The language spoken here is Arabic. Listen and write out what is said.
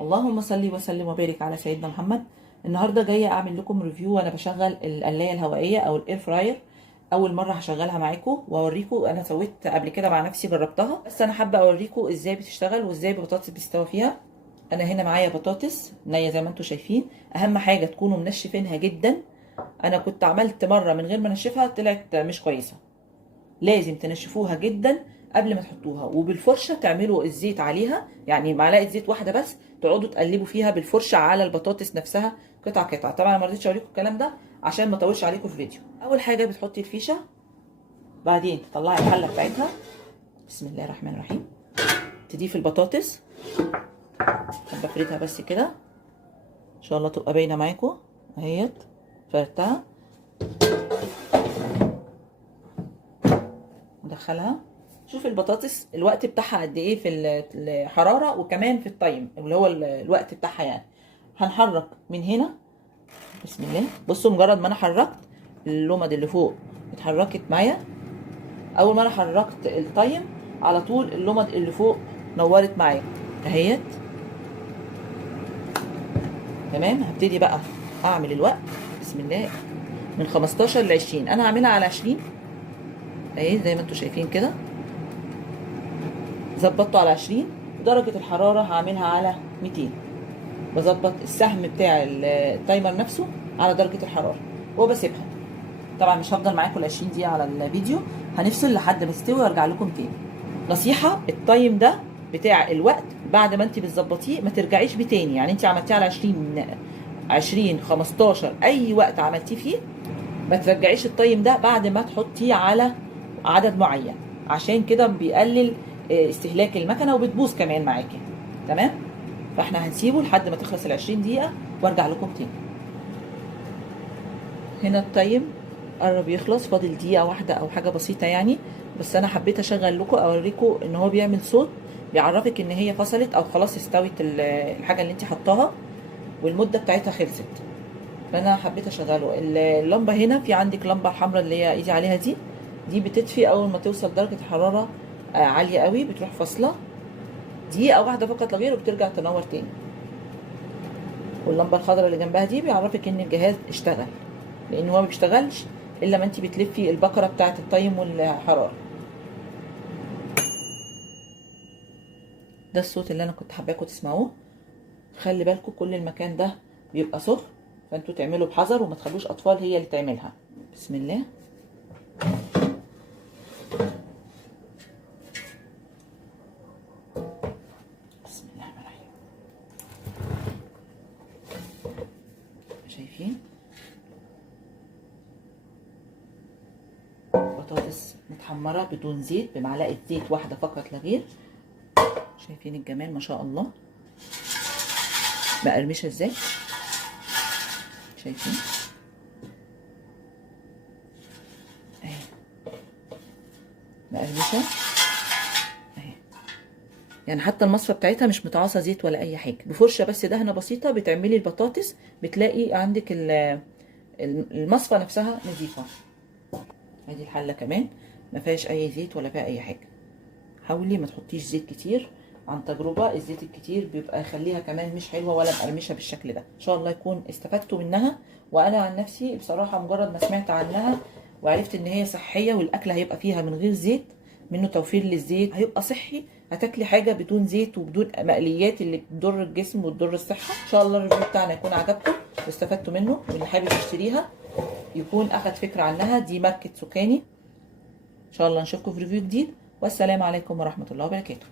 اللهم صل وسلم وبارك على سيدنا محمد. النهارده جايه اعمل لكم ريفيو وانا بشغل القلايه الهوائيه او الاير فراير. اول مره هشغلها معاكم واوريكم. انا سويت قبل كده مع نفسي، جربتها، بس انا حابه اوريكم ازاي بتشتغل وازاي البطاطس بتستوي فيها. انا هنا معايا بطاطس نيه زي ما انتم شايفين. اهم حاجه تكونوا منشفينها جدا. انا كنت عملت مره من غير ما انشفها طلعت مش كويسه. لازم تنشفوها جدا قبل ما تحطوها، وبالفرشه تعملوا الزيت عليها، يعني معلقه زيت واحده بس تقعدوا تقلبوا فيها بالفرشه على البطاطس نفسها قطعه قطعه. طبعا انا ما رضيتش اوريكم الكلام ده عشان ما اطولش عليكم في الفيديو. اول حاجه بتحطي الفيشه، بعدين تطلعي الحله بتاعتها، بسم الله الرحمن الرحيم، تضيفي البطاطس. بفردها بس كده ان شاء الله تبقى باينه معاكم اهيت، فردتها، ندخلها. شوف البطاطس الوقت بتاعها قد ايه في الحراره وكمان في التايم اللي هو الوقت بتاعها. يعني هنحرك من هنا بسم الله. بصوا مجرد ما انا حركت اللمض اللي فوق اتحركت معايا. اول ما انا حركت التايم على طول اللمض اللي فوق نورت معايا اهيت. تمام. هبتدي بقى اعمل الوقت بسم الله من 15 ل 20. انا هعملها على 20 اهي زي ما انتم شايفين كده. ظبطته على 20. درجة الحرارة هعملها على 200. بظبط السهم بتاع التايمر نفسه على درجة الحرارة وبسيبها. طبعا مش هفضل معاكم ال 20 دقيقة على الفيديو، هنفصل لحد ما تستوي وارجع لكم تاني. نصيحة، التايم ده بتاع الوقت بعد ما انت بتظبطيه ما ترجعيش بيه تاني. يعني انت عملتيه على 20 15 اي وقت عملتيه فيه، ما ترجعيش التايم ده بعد ما تحطيه على عدد معين، عشان كده بيقلل استهلاك المكنه وبتبوظ كمان معاكي. تمام. فاحنا هنسيبه لحد ما تخلص ال 20 دقيقه وارجع لكم تاني. هنا التايم قرب يخلص، فاضل دقيقه واحده او حاجه بسيطه يعني. بس انا حبيت اشغل لكم اوريكم ان هو بيعمل صوت بيعرفك ان هي فصلت او خلاص استوت الحاجه اللي انت حطاها والمده بتاعتها خلصت. فانا حبيت اشغله. اللمبه هنا في عندك لمبه الحمراء اللي هي ايدي عليها دي بتطفي اول ما توصل درجه الحراره عاليه قوي، بتروح فاصله دقيقه واحده فقط لا غير وبترجع تنور تاني. واللمبه الخضراء اللي جنبها دي بيعرفك ان الجهاز اشتغل، لان هو ما بيشتغلش الا ما انت بتلفي البكره بتاعه التايم والحراره. ده الصوت اللي انا كنت حباكم تسمعوه. خلي بالكم كل المكان ده بيبقى سخن، فانتوا تعملوا بحذر وما تخلوش اطفال هي اللي تعملها. بسم الله. بسم الله الرحمن الرحيم. شايفين بطاطس متحمره بدون زيت، بمعلقه زيت واحده فقط لا غير. شايفين الجمال ما شاء الله، مقرمشه ازاي، شايفين اهي مقرمشه اهي. يعني حتى المصفى بتاعتها مش متعاصه زيت ولا اي حاجه، بفرشه بس دهنه بسيطه بتعملي البطاطس بتلاقي عندك المصفى نفسها نظيفه. ادي الحله كمان ما فيهاش اي زيت ولا فيها اي حاجه. حاولي ما تحطيش زيت كتير، عن تجربه الزيت الكتير بيبقى يخليها كمان مش حلوه ولا مقرمشه بالشكل ده. ان شاء الله يكون استفدتوا منها. وانا عن نفسي بصراحه مجرد ما سمعت عنها وعرفت ان هي صحيه والاكل هيبقى فيها من غير زيت، منه توفير للزيت، هيبقى صحي. هتاكلي حاجه بدون زيت وبدون مقليات اللي بتضر الجسم وتضر الصحه. ان شاء الله الريفيو بتاعنا يكون عجبكم واستفدتوا منه، واللي حابب يشتريها يكون اخد فكره عنها. دي ماركه سوكاني. ان شاء الله نشوفكم في ريفيو جديد، والسلام عليكم ورحمه الله وبركاته.